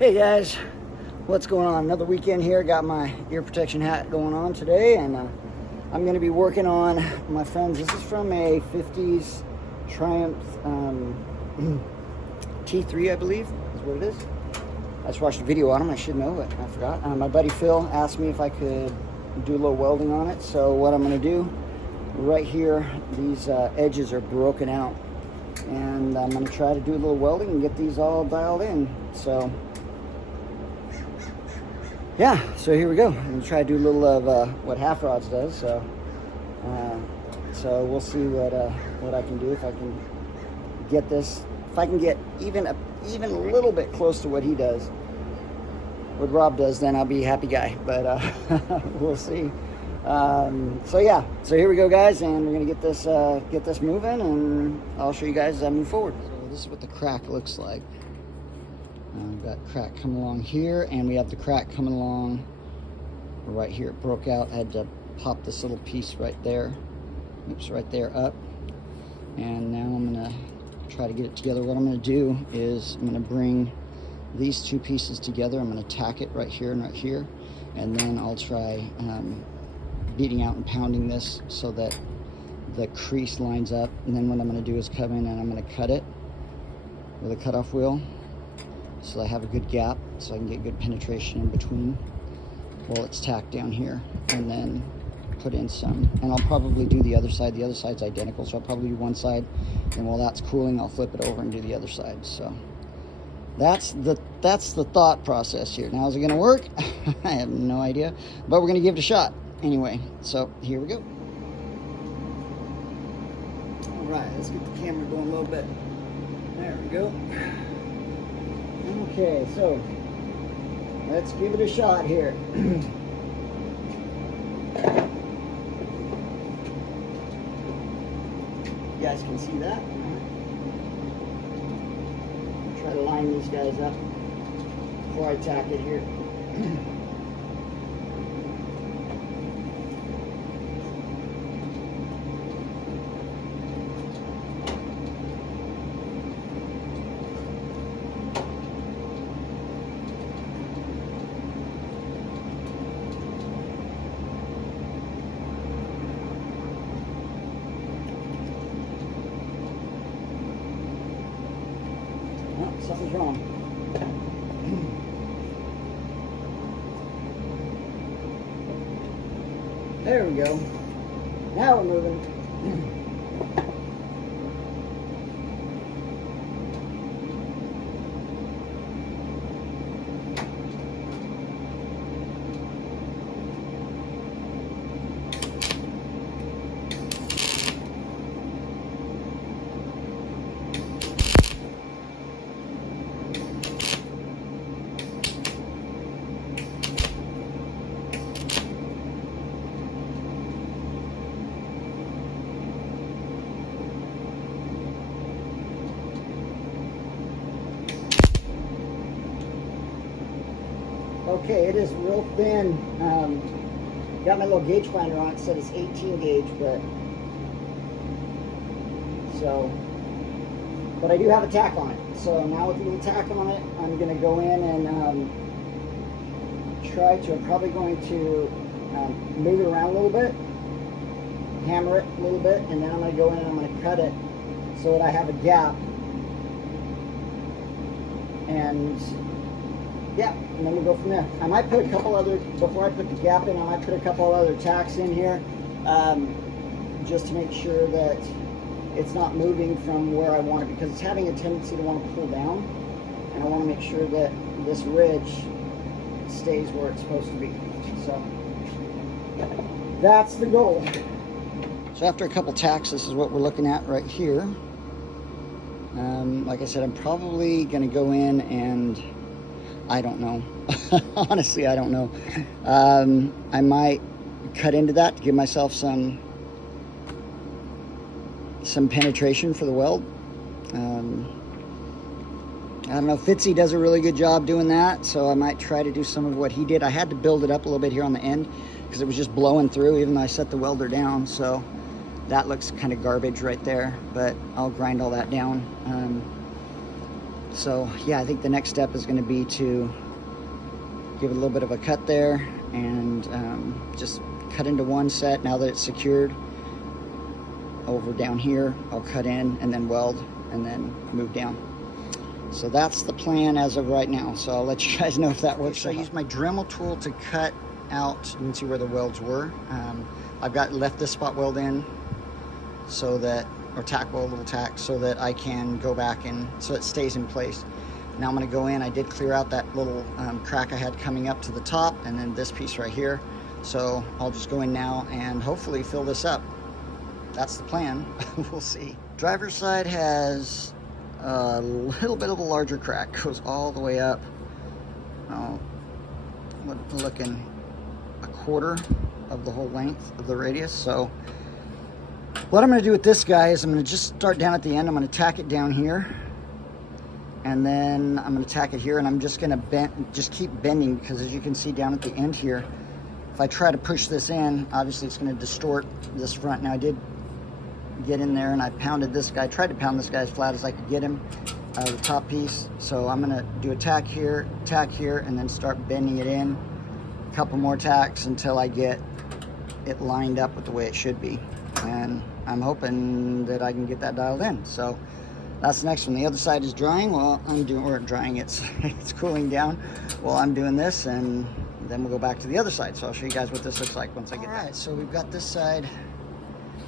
Hey guys, what's going on? Another weekend here. Got my ear protection hat going on today, and I'm going to be working on my friends. This is from a 50s Triumph T3, I believe is what it is. I just watched a video on them. I should know, but I forgot. My buddy Phil asked me if I could do a little welding on it. So what I'm going to do, right here, these edges are broken out, and I'm going to try to do a little welding and get these all dialed in. So yeah, so here we go. I'm gonna try to do a little of what Half Rods does. So we'll see what I can do, if I can get this, if I can get even a little bit close to what he does, what Rob does, then I'll be a happy guy. But we'll see. So yeah, so here we go, guys, and we're gonna get this moving, and I'll show you guys as I move forward. So this is what the crack looks like. We've got crack coming along here, and we have the crack coming along right here. It broke out. I had to pop this little piece right there. Oops, right there up. And now I'm going to try to get it together. What I'm going to do is I'm going to bring these two pieces together. I'm going to tack it right here and right here. And then I'll try beating out and pounding this so that the crease lines up. And then what I'm going to do is come in and I'm going to cut it with a cutoff wheel, so I have a good gap, so I can get good penetration in between while it's tacked down here, and then put in some, and I'll probably do the other side. The other side's identical, so I'll probably do one side, and while that's cooling, I'll flip it over and do the other side. So that's the thought process here. Now, is it gonna work? I have no idea, but we're gonna give it a shot anyway. So here we go. All right, let's get the camera going a little bit. There we go. Okay, so let's give it a shot here. You guys can see that. Try to line these guys up before I tack it here. Something's wrong. There we go. Now we're moving. Okay, it is real thin. Got my little gauge finder on it. It said it's 18 gauge, but I do have a tack on it. So now with the little tack on it, I'm going to go in and I'm probably going to move it around a little bit, hammer it a little bit, and then I'm going to go in and I'm going to cut it so that I have a gap. And yeah, and then we'll go from there. I might put a couple other, before I put the gap in, I might put a couple other tacks in here, just to make sure that it's not moving from where I want it, because it's having a tendency to want to pull down, and I want to make sure that this ridge stays where it's supposed to be. So that's the goal. So after a couple tacks, this is what we're looking at right here. Like I said, I'm probably going to go in and I don't know. Honestly, I don't know. I might cut into that to give myself some penetration for the weld. I don't know. Fitzy does a really good job doing that, so I might try to do some of what he did. I had to build it up a little bit here on the end because it was just blowing through, even though I set the welder down. So that looks kind of garbage right there, but I'll grind all that down. So yeah, I think the next step is going to be to give it a little bit of a cut there and just cut into one set. Now that it's secured over down here, I'll cut in and then weld and then move down. So that's the plan as of right now. So I'll let you guys know if that works. So I used my Dremel tool to cut out. You can see where the welds were. I've left this spot weld in so that, or tack weld, little tack, so that I can go back and so it stays in place. Now I'm going to go in. I did clear out that little crack I had coming up to the top, and then this piece right here. So I'll just go in now and hopefully fill this up. That's the plan. We'll see. Driver's side has a little bit of a larger crack. Goes all the way up. Oh, we're looking a quarter of the whole length of the radius. So what I'm going to do with this guy is I'm going to just start down at the end. I'm going to tack it down here, and then I'm going to tack it here, and I'm just going to just keep bending, because as you can see down at the end here, if I try to push this in, obviously it's going to distort this front. Now I did get in there and I pounded this guy, tried to pound this guy as flat as I could get him, the top piece. So I'm going to do a tack here, and then start bending it in. A couple more tacks until I get it lined up with the way it should be. And I'm hoping that I can get that dialed in. So that's the next one. The other side is drying while I'm doing, or drying, it's cooling down while I'm doing this, and then we'll go back to the other side. So I'll show you guys what this looks like once I get done. All right, so we've got this side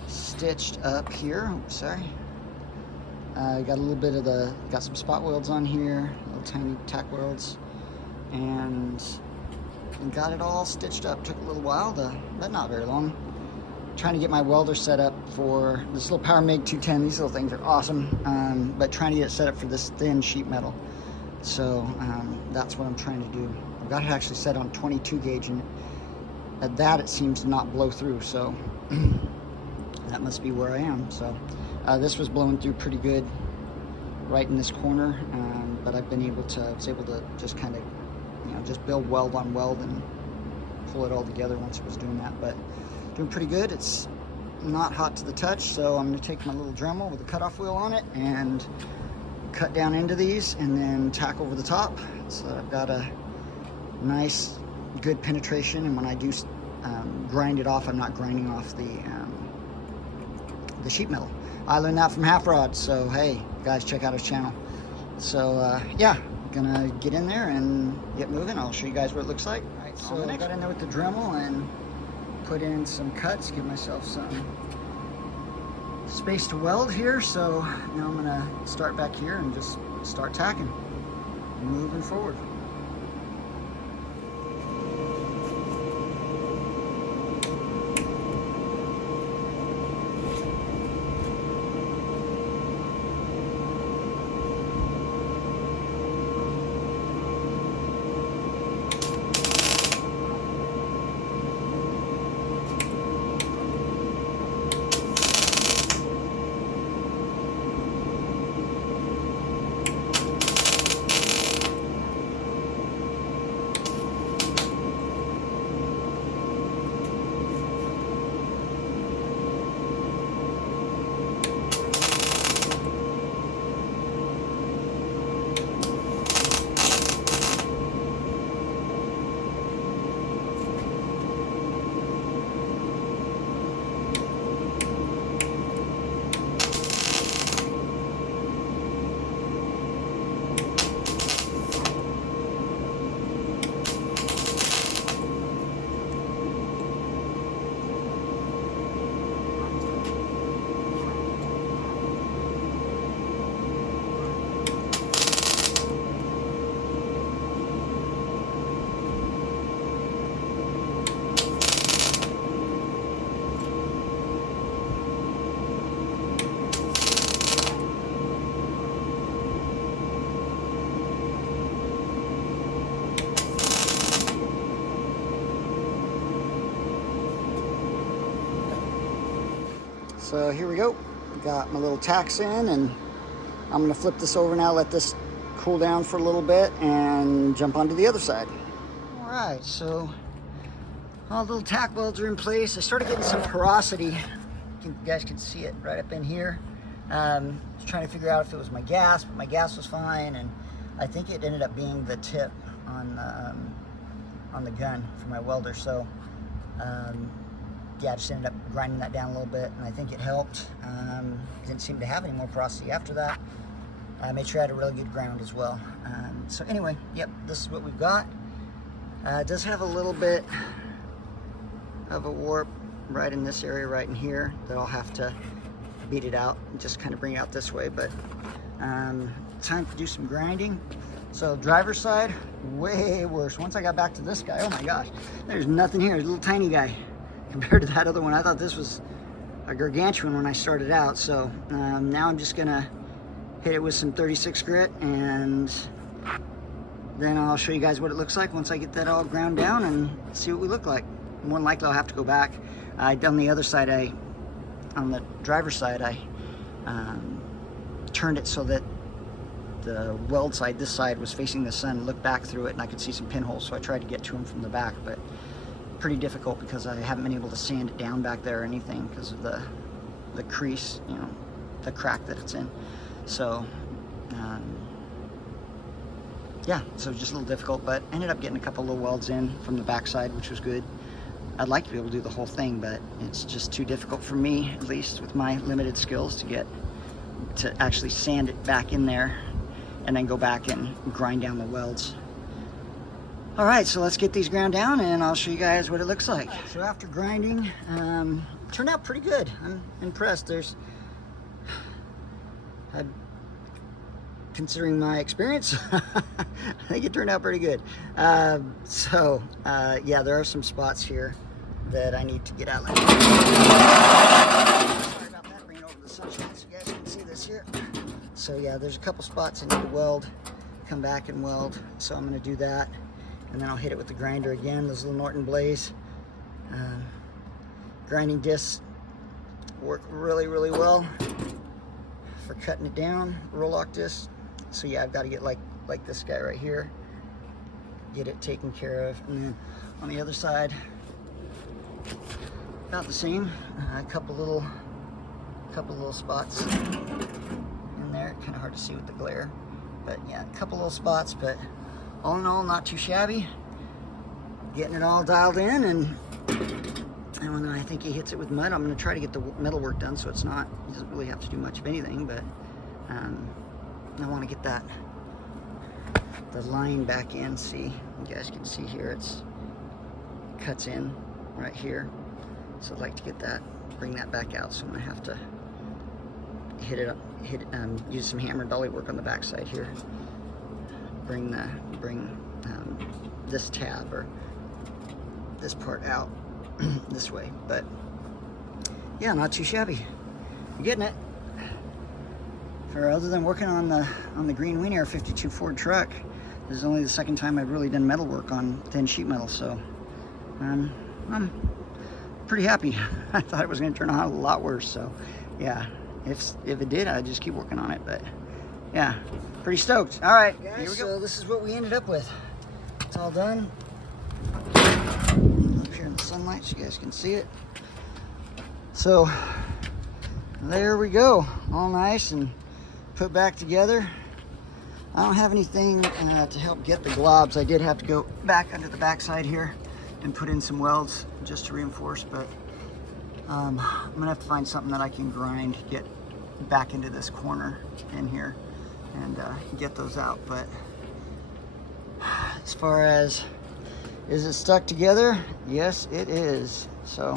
stitched up here. Oops, sorry. Got a little bit of got some spot welds on here, little tiny tack welds, and got it all stitched up. Took a little while, but not very long. Trying to get my welder set up for this little Power MIG 210. These little things are awesome, but trying to get it set up for this thin sheet metal. So that's what I'm trying to do. I've got it actually set on 22 gauge, and at that it seems to not blow through. So that must be where I am. So this was blowing through pretty good right in this corner, but I've been able to, I was able to just kind of, just build weld on weld and pull it all together once it was doing that. But doing pretty good. It's not hot to the touch, so I'm going to take my little Dremel with a cutoff wheel on it and cut down into these and then tack over the top so that I've got a nice good penetration. And when I do grind it off, I'm not grinding off the sheet metal. I learned that from Half Rod, so hey guys, check out his channel. So yeah, gonna get in there and get moving. I'll show you guys what it looks like. All right, so I got in there with the Dremel and put in some cuts, give myself some space to weld here. So now I'm gonna start back here and just start tacking, moving forward. So here we go. Got my little tacks in, and I'm gonna flip this over now, let this cool down for a little bit, and jump onto the other side. All right, so all the little tack welds are in place. I started getting some porosity. You guys can see it right up in here. I was trying to figure out if it was my gas, but my gas was fine, and I think it ended up being the tip on the gun for my welder. So yeah, I just ended up grinding that down a little bit, and I think it helped. Didn't seem to have any more porosity after that. I made sure I had a really good ground as well. So anyway, yep, this is what we've got. It does have a little bit of a warp right in this area, right in here, that I'll have to beat it out and just kind of bring it out this way. But time to do some grinding. So driver's side, way worse. Once I got back to this guy, oh my gosh, there's nothing here. There's a little tiny guy compared to that other one. I thought this was a gargantuan when I started out. So now I'm just gonna hit it with some 36 grit, and then I'll show you guys what it looks like once I get that all ground down and see what we look like. More than likely I'll have to go back. On the other side, on the driver's side, I turned it so that the weld side, this side, was facing the sun, looked back through it, and I could see some pinholes, so I tried to get to them from the back, but pretty difficult because I haven't been able to sand it down back there or anything because of the crease, you know, the crack that it's in. So yeah, so just a little difficult, but ended up getting a couple little welds in from the backside, which was good. I'd like to be able to do the whole thing, but it's just too difficult for me, at least with my limited skills, to actually sand it back in there and then go back and grind down the welds. All right, so let's get these ground down and I'll show you guys what it looks like. So after grinding, turned out pretty good. I'm impressed. Considering my experience, I think it turned out pretty good. Yeah, there are some spots here that I need to get out. Sorry about that, bringing over the sunshine so you guys can see this here. So yeah, there's a couple spots I need to weld, come back and weld. So I'm gonna do that, and then I'll hit it with the grinder again, those little Norton Blaze. Grinding discs work really, really well for cutting it down, roll lock discs. So yeah, I've got to get like this guy right here, get it taken care of. And then on the other side, about the same. A couple little spots in there. Kind of hard to see with the glare, but yeah, a couple little spots. But all in all, not too shabby. Getting it all dialed in, and when I think he hits it with mud, I'm going to try to get the metal work done so he doesn't really have to do much of anything. But I want to get the line back in. See, you guys can see here, it cuts in right here. So I'd like to get that, bring that back out. So I'm gonna have to use some hammer dolly work on the back side here. Bring this tab or this part out this way. But yeah, not too shabby. I'm getting it. Other than working on the Green Wing Air 52 Ford truck, this is only the second time I've really done metal work on thin sheet metal. So I'm pretty happy. I thought it was going to turn out a lot worse. So yeah, if it did, I'd just keep working on it. But yeah, pretty stoked. All right, guys, here we go. So this is what we ended up with. It's all done. Up here in the sunlight so you guys can see it. So there we go, all nice and put back together. I don't have anything to help get the globs. I did have to go back under the backside here and put in some welds just to reinforce, but I'm gonna have to find something that I can grind, get back into this corner in here and get those out. But as far as, is it stuck together? Yes, it is. So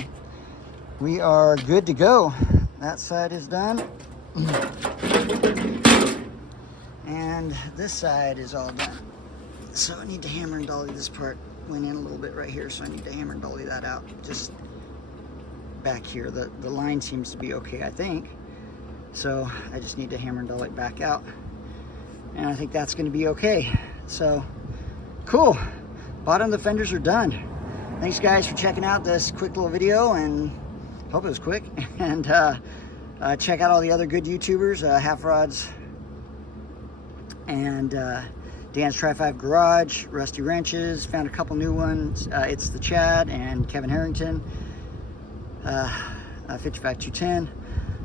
we are good to go. That side is done. And this side is all done. So I need to hammer and dolly this part. Went in a little bit right here, so I need to hammer and dolly that out. Just back here. The line seems to be okay, I think. So I just need to hammer and dolly it back out. And I think that's gonna be okay. So, cool. Bottom of the fenders are done. Thanks guys for checking out this quick little video, and hope it was quick. And check out all the other good YouTubers, Half Rods and Dan's Tri-5 Garage, Rusty Wrenches, found a couple new ones. It's the Chad and Kevin Harrington, 55-210.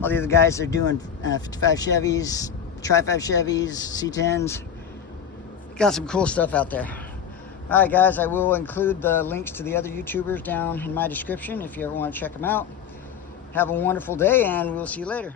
All the other guys are doing 55 Chevys, Tri-5 Chevys, C10s, got some cool stuff out there. All right, guys, I will include the links to the other YouTubers down in my description if you ever want to check them out. Have a wonderful day, and we'll see you later.